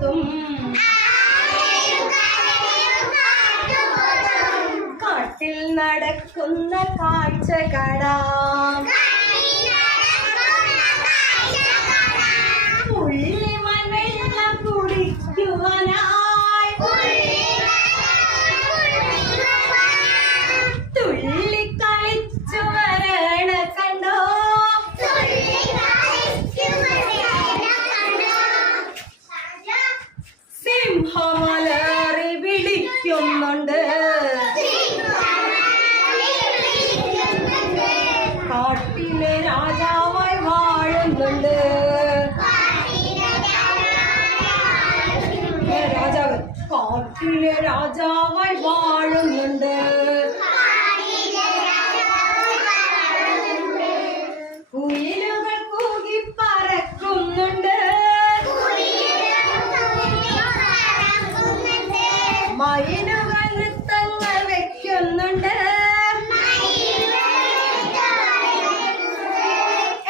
പോത്തും കാട്ടിൽ നടക്കുന്ന കാഴ്ച കാണാം. പുള്ളിമാൻ വെള്ളം കുടിക്കുവാനായി തുള്ളി കളിച്ചു വരണ കണ്ടോ. സിംഹമലറി വിളിക്കുന്നുണ്ട്. കാട്ടിലെ രാജാവായി വാഴുന്നുണ്ട്. രാജാവ് കാട്ടിലെ രാജാവായി വാഴുന്നുണ്ട്. കുയിലുകൾ കൂകി പറക്കുന്നുണ്ട്. മയിലുകൾ നൃത്തങ്ങൾ വെക്കുന്നുണ്ട്.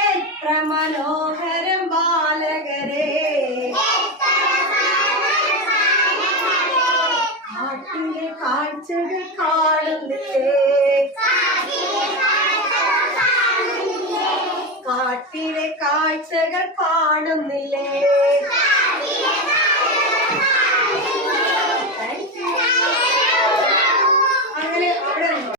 എത്ര മനോഹരം ബാലകരെ. കാട്ടിലെ കാഴ്ചകൾ കാണുന്നില്ലേ. കാട്ടിലെ കാഴ്ചകൾ കാണുന്നില്ലേ.